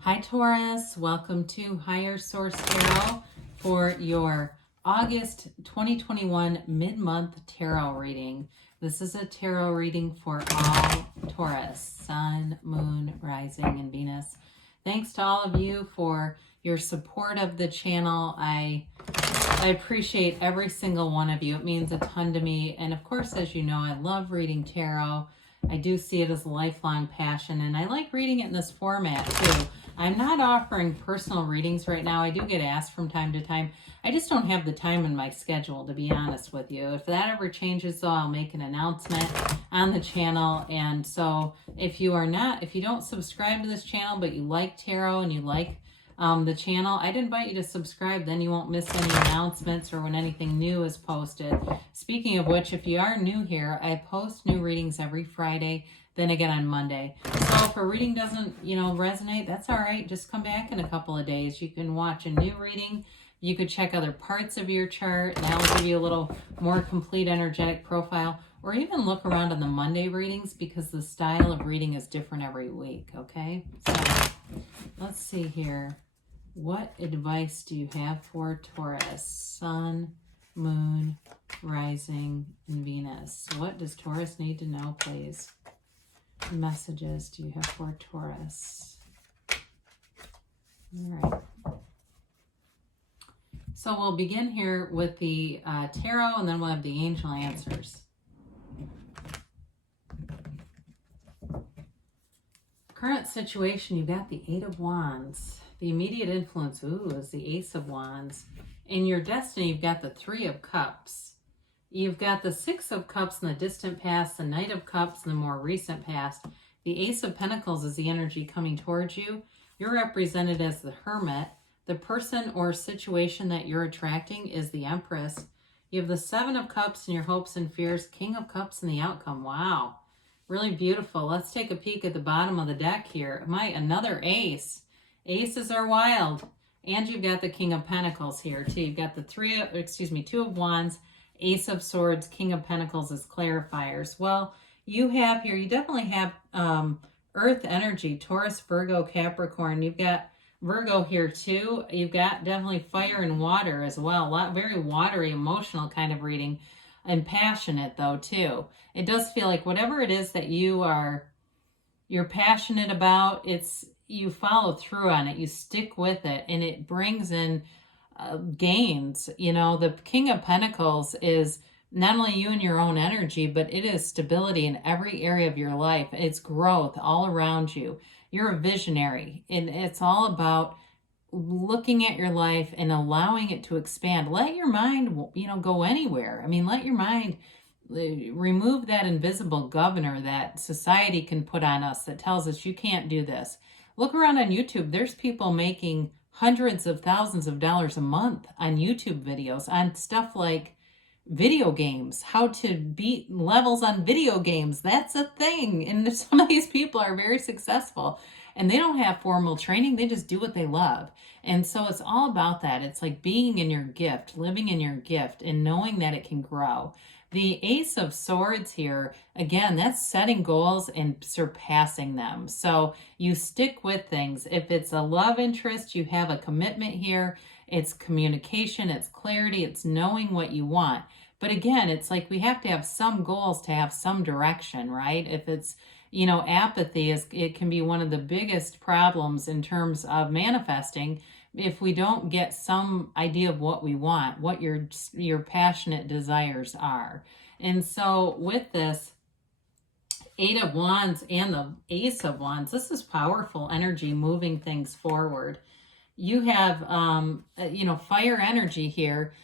Hi Taurus, welcome to Higher Source Tarot for your August 2021 mid-month tarot reading. This is a tarot reading for all Taurus, Sun, Moon, Rising, and Venus. Thanks to all of you for your support of the channel. I appreciate every single one of you. It means a ton to me. And of course, as you know, I love reading tarot. I do see it as a lifelong passion, and I like reading it in this format too. I'm not offering personal readings right now. I do get asked from time to time. I just don't have the time in my schedule, to be honest with you. If that ever changes, though, I'll make an announcement on the channel. And so if you don't subscribe to this channel, but you like tarot and you like the channel, I'd invite you to subscribe. Then you won't miss any announcements or when anything new is posted. Speaking of which, if you are new here, I post new readings every Friday, then again on Monday. So if a reading doesn't, resonate, that's all right. Just come back in a couple of days. You can watch a new reading. You could check other parts of your chart. That'll give you a little more complete energetic profile. Or even look around on the Monday readings, because the style of reading is different every week, okay? So let's see here. What advice do you have for Taurus? Sun, Moon, Rising, and Venus. What does Taurus need to know, please? Messages do you have for Taurus? All right. So we'll begin here with the tarot, and then we'll have the angel answers. Current situation, you've got the Eight of Wands. The immediate influence, is the Ace of Wands. In your destiny, you've got the Three of Cups. You've got the Six of Cups in the distant past, the Knight of Cups in the more recent past. The Ace of Pentacles is the energy coming towards you. You're represented as the Hermit. The person or situation that you're attracting is the Empress. You have the Seven of Cups in your hopes and fears, King of Cups in the outcome. Wow, really beautiful. Let's take a peek at the bottom of the deck here. Another ace. Aces are wild. And you've got the King of Pentacles here too. You've got the Two of Wands, Ace of Swords, King of Pentacles as clarifiers. Well, you definitely have Earth energy, Taurus, Virgo, Capricorn. You've got Virgo here too. You've got definitely fire and water as well. Very watery, emotional kind of reading, and passionate though too. It does feel like whatever it is that you're passionate about, you follow through on it, you stick with it, and it brings in gains. The King of Pentacles is not only you and your own energy, but it is stability in every area of your life. It's growth all around you. You're a visionary, and it's all about looking at your life and allowing it to expand. Let your mind, go anywhere. Let your mind remove that invisible governor that society can put on us that tells us you can't do this. Look around on YouTube. There's people making hundreds of thousands of dollars a month on YouTube videos on stuff like video games, how to beat levels on video games. That's a thing. And some of these people are very successful, and they don't have formal training. They just do what they love. And so it's all about that. It's like being in your gift, living in your gift, and knowing that it can grow. The Ace of Swords here, again, that's setting goals and surpassing them. So you stick with things. If it's a love interest, you have a commitment here. It's communication, it's clarity, it's knowing what you want. But again, it's like we have to have some goals to have some direction, right? If it's, apathy, it can be one of the biggest problems in terms of manifesting. If we don't get some idea of what we want, what your passionate desires are. And so with this Eight of Wands and the Ace of Wands, this is powerful energy moving things forward. You have, fire energy here,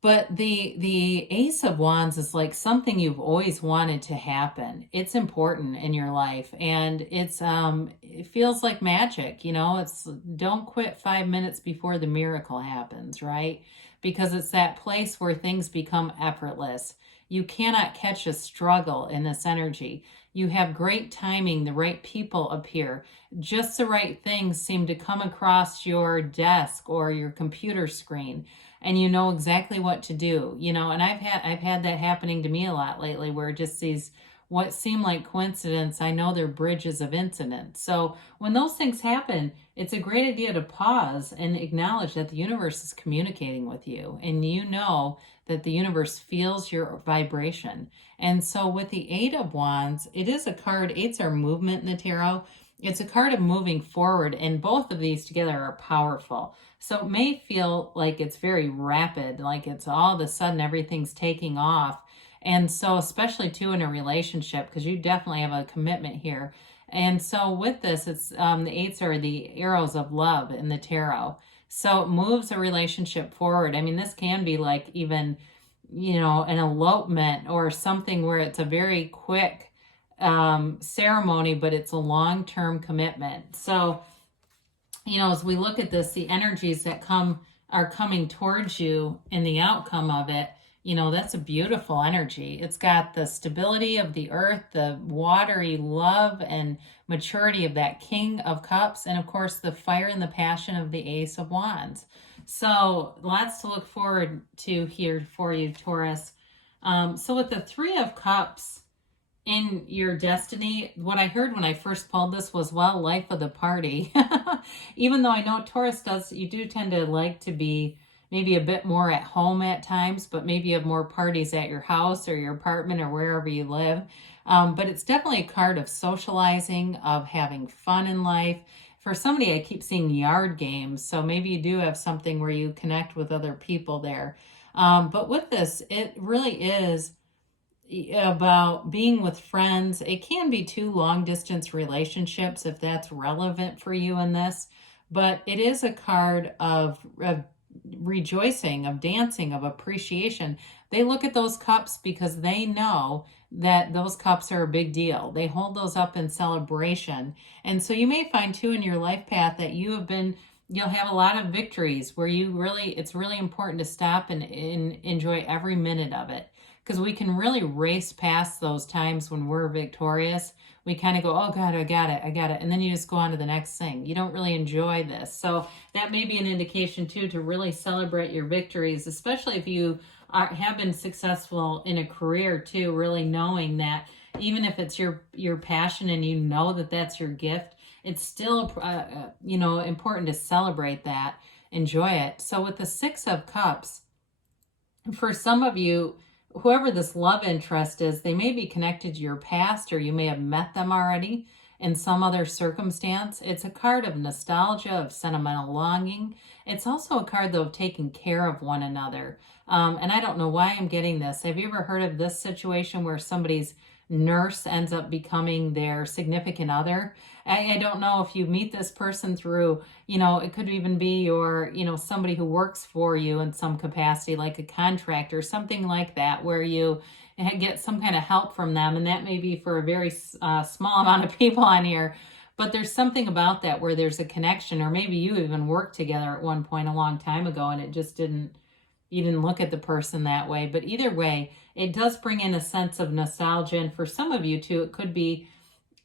but the Ace of Wands is like something you've always wanted to happen. It's important in your life, and it feels like magic. It's don't quit 5 minutes before the miracle happens, right? Because it's that place where things become effortless. You cannot catch a struggle in this energy. You have great timing. The right people appear. Just the right things seem to come across your desk or your computer screen, and you know exactly what to do. And I've had that happening to me a lot lately, where just these what seem like coincidence, I know they're bridges of incident. So when those things happen, it's a great idea to pause and acknowledge that the universe is communicating with you, and you know that the universe feels your vibration. And so with the Eight of Wands, it is a card. Eights are movement in the tarot. It's a card of moving forward, and both of these together are powerful. So it may feel like it's very rapid, like it's all of a sudden everything's taking off. And so especially too in a relationship, because you definitely have a commitment here. And so with this, it's the eights are the arrows of love in the tarot. So it moves a relationship forward. I mean, this can be like even, an elopement or something where it's a very quick ceremony, but it's a long-term commitment. So, as we look at this, the energies that are coming towards you and the outcome of it, that's a beautiful energy. It's got the stability of the earth, the watery love and maturity of that King of Cups, and of course the fire and the passion of the Ace of Wands. So lots to look forward to here for you, Taurus. So with the Three of Cups in your destiny, what I heard when I first pulled this was, well, life of the party. Even though I know Taurus you do tend to like to be maybe a bit more at home at times, but maybe you have more parties at your house or your apartment or wherever you live. But it's definitely a card of socializing, of having fun in life. For somebody, I keep seeing yard games, so maybe you do have something where you connect with other people there. But with this, it really is about being with friends. It can be two long distance relationships if that's relevant for you in this, but it is a card of rejoicing, of dancing, of appreciation. They look at those cups because they know that those cups are a big deal. They hold those up in celebration. And so you may find too in your life path that you'll have a lot of victories where it's really important to stop and enjoy every minute of it. Because we can really race past those times when we're victorious. We kind of go, oh God, I got it. And then you just go on to the next thing. You don't really enjoy this. So that may be an indication too to really celebrate your victories, especially if you have been successful in a career too, really knowing that even if it's your passion and you know that that's your gift, it's still, important to celebrate that, enjoy it. So with the Six of Cups, for some of you, whoever this love interest is, they may be connected to your past, or you may have met them already in some other circumstance. It's a card of nostalgia, of sentimental longing. It's also a card, though, of taking care of one another. And I don't know why I'm getting this. Have you ever heard of this situation where somebody's nurse ends up becoming their significant other? I don't know if you meet this person through, it could even be your, somebody who works for you in some capacity, like a contractor, something like that, where you get some kind of help from them. And that may be for a very small amount of people on here. But there's something about that where there's a connection, or maybe you even worked together at one point a long time ago and it just you didn't look at the person that way. But either way, it does bring in a sense of nostalgia. And for some of you too, it could be,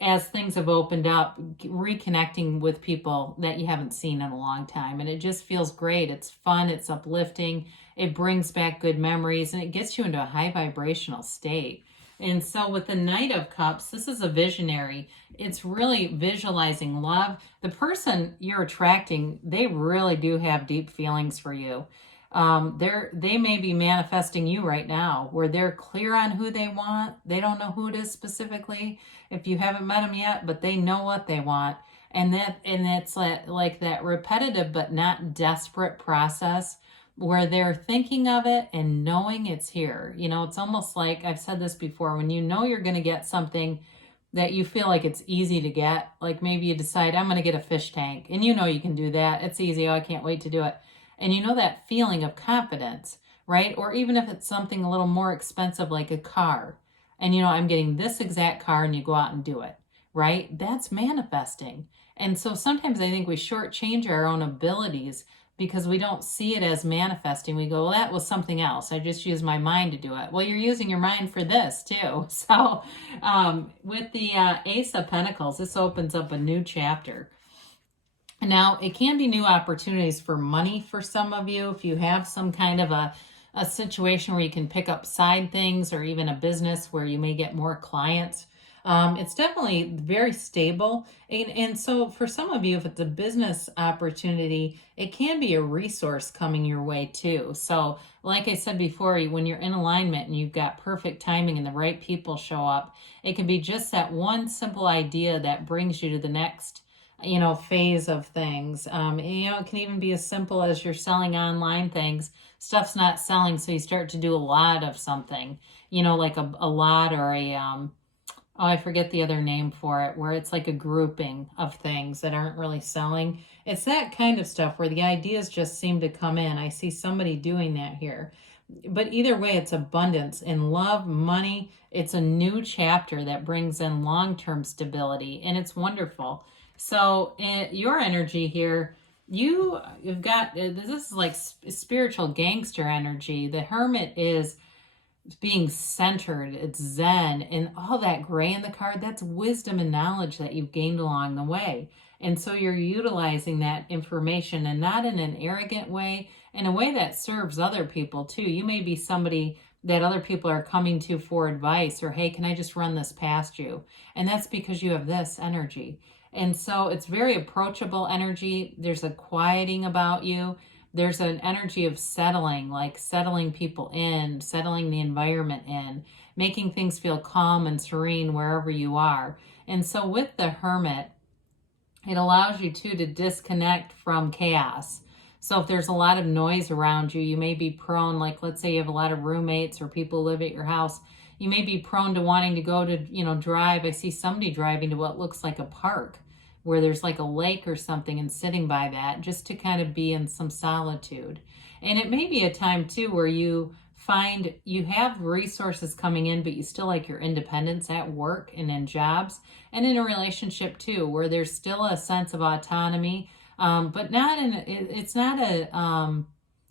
as things have opened up, reconnecting with people that you haven't seen in a long time. And it just feels great. It's fun. It's uplifting. It brings back good memories, and it gets you into a high vibrational state. And so with the Knight of Cups, this is a visionary. It's really visualizing love. The person you're attracting, they really do have deep feelings for you. They may be manifesting you right now, where they're clear on who they want. They don't know who it is specifically if you haven't met them yet, but they know what they want. And it's like that repetitive but not desperate process where they're thinking of it and knowing it's here. It's almost like, I've said this before, when you know you're going to get something that you feel like it's easy to get, like maybe you decide, I'm going to get a fish tank, and you can do that. It's easy. Oh, I can't wait to do it. And that feeling of confidence, right? Or even if it's something a little more expensive, like a car, and I'm getting this exact car, and you go out and do it, right? That's manifesting. And so sometimes I think we shortchange our own abilities because we don't see it as manifesting. We go, well, that was something else. I just used my mind to do it. Well, you're using your mind for this too. So with the Ace of Pentacles, this opens up a new chapter. Now, it can be new opportunities for money for some of you. If you have some kind of a a situation where you can pick up side things, or even a business where you may get more clients. It's definitely very stable. And so for some of you, if it's a business opportunity, it can be a resource coming your way too. So like I said before, when you're in alignment and you've got perfect timing and the right people show up, it can be just that one simple idea that brings you to the next phase of things. It can even be as simple as you're selling online things. Stuff's not selling, so you start to do a lot of something, like a lot, or oh, I forget the other name for it, where it's like a grouping of things that aren't really selling. It's that kind of stuff where the ideas just seem to come in. I see somebody doing that here. But either way, it's abundance in love, money. It's a new chapter that brings in long-term stability, and it's wonderful. So your energy here, you've got, this is like spiritual gangster energy. The Hermit is being centered, it's zen, and all that gray in the card, that's wisdom and knowledge that you've gained along the way. And so you're utilizing that information, and not in an arrogant way, in a way that serves other people too. You may be somebody that other people are coming to for advice, or hey, can I just run this past you? And that's because you have this energy. And so it's very approachable energy. There's a quieting about you. There's an energy of settling, like settling people in, settling the environment in, making things feel calm and serene wherever you are. And so with the Hermit, it allows you to disconnect from chaos. So if there's a lot of noise around you, you may be prone, like let's say you have a lot of roommates or people live at your house, you may be prone to wanting to go to, drive. I see somebody driving to what looks like a park, where there's like a lake or something, and sitting by that just to kind of be in some solitude. And it may be a time too where you find you have resources coming in, but you still like your independence at work and in jobs and in a relationship too, where there's still a sense of autonomy, but it's not a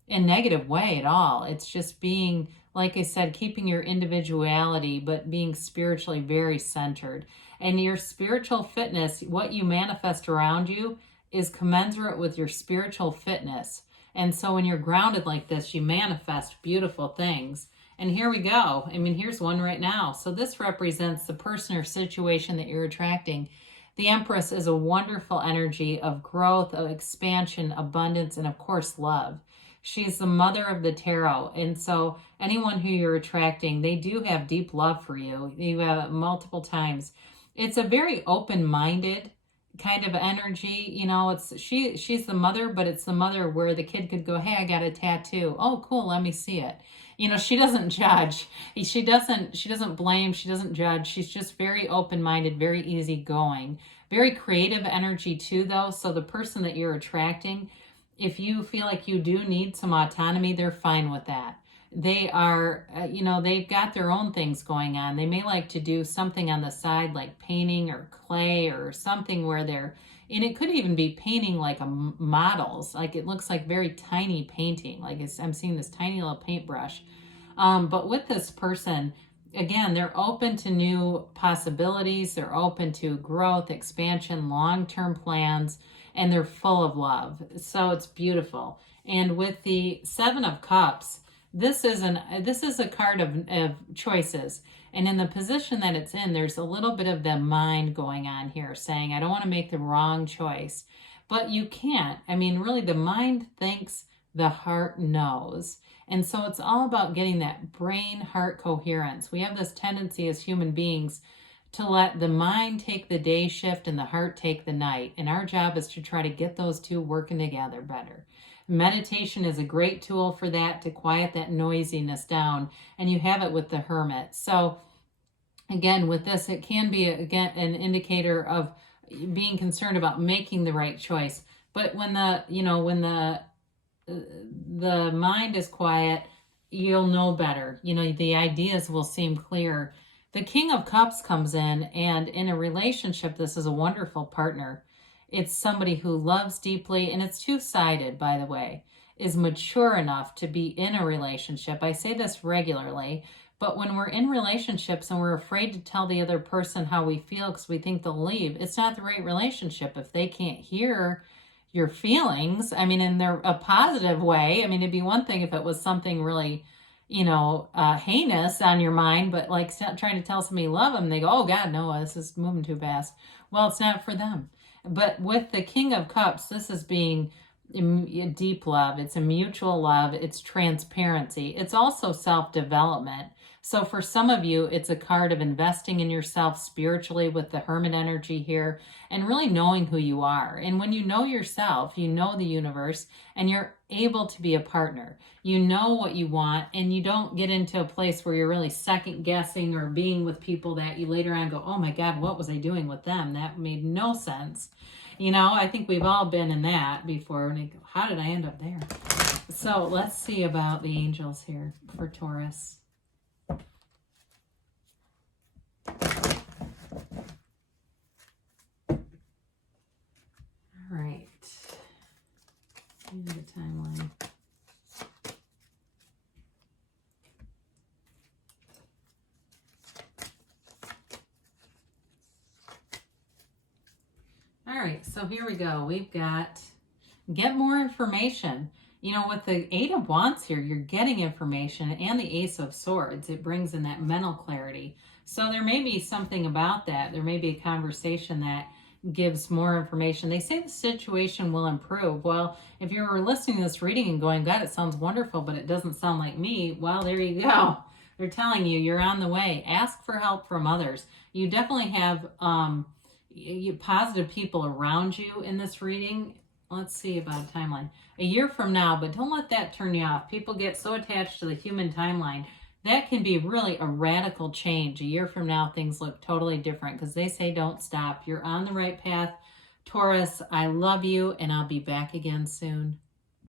negative way at all. It's just being, like I said, keeping your individuality, but being spiritually very centered. And your spiritual fitness, what you manifest around you, is commensurate with your spiritual fitness. And so when you're grounded like this, you manifest beautiful things. And here we go. I mean, here's one right now. So this represents the person or situation that you're attracting. The Empress is a wonderful energy of growth, of expansion, abundance, and of course, love. She's the mother of the tarot. And so anyone who you're attracting, they do have deep love for you. You have it multiple times. It's a very open-minded kind of energy. She's the mother, but it's the mother where the kid could go, hey, I got a tattoo. Oh, cool, let me see it. She doesn't judge. She doesn't blame. She doesn't judge. She's just very open-minded, very easygoing, very creative energy too, though. So the person that you're attracting, if you feel like you do need some autonomy, they're fine with that. They are, they've got their own things going on. They may like to do something on the side, like painting or clay or something where and it could even be painting like models. Like it looks like very tiny painting. Like I'm seeing this tiny little paintbrush. But with this person, again, they're open to new possibilities. They're open to growth, expansion, long-term plans, and they're full of love. So it's beautiful. And with the Seven of Cups, this is a card of choices. And in the position that it's in, there's a little bit of the mind going on here saying, I don't want to make the wrong choice. But you can't. I mean, really, the mind thinks, the heart knows. And so it's all about getting that brain-heart coherence. We have this tendency as human beings to let the mind take the day shift and the heart take the night. And our job is to try to get those two working together better. Meditation is a great tool for that, to quiet that noisiness down, and you have it with the Hermit. So again, with this, it can be again an indicator of being concerned about making the right choice. But when the mind is quiet, you'll know better. The ideas will seem clearer. The King of Cups comes in, and in a relationship, this is a wonderful partner. It's somebody who loves deeply, and it's two-sided, by the way, is mature enough to be in a relationship. I say this regularly, but when we're in relationships and we're afraid to tell the other person how we feel because we think they'll leave, it's not the right relationship. If they can't hear your feelings. I mean, in a positive way. I mean, it'd be one thing if it was something really, heinous on your mind, but like trying to tell somebody you love them, they go, oh God, no, this is moving too fast. Well, it's not for them. But with the King of Cups, this is being deep love. It's a mutual love. It's transparency. It's also self-development. So for some of you, it's a card of investing in yourself spiritually with the Hermit energy here and really knowing who you are. And when you know yourself, you know the universe, and you're able to be a partner. You know what you want, and you don't get into a place where you're really second guessing or being with people that you later on go, oh my God, what was I doing with them? That made no sense. I think we've all been in that before. And you go, how did I end up there? So let's see about the angels here for Taurus. All right. Here's the timeline. All right, so here we go. We've got get more information. With the Eight of Wands here, you're getting information, and the Ace of Swords. It brings in that mental clarity. So there may be something about that. There may be a conversation that gives more information. They say the situation will improve. Well, if you were listening to this reading and going, God, it sounds wonderful, but it doesn't sound like me. Well, there you go. They're telling you you're on the way. Ask for help from others. You definitely have positive people around you in this reading. Let's see about a timeline. A year from now, but don't let that turn you off. People get so attached to the human timeline. That can be really a radical change. A year from now, things look totally different because they say don't stop. You're on the right path. Taurus, I love you, and I'll be back again soon.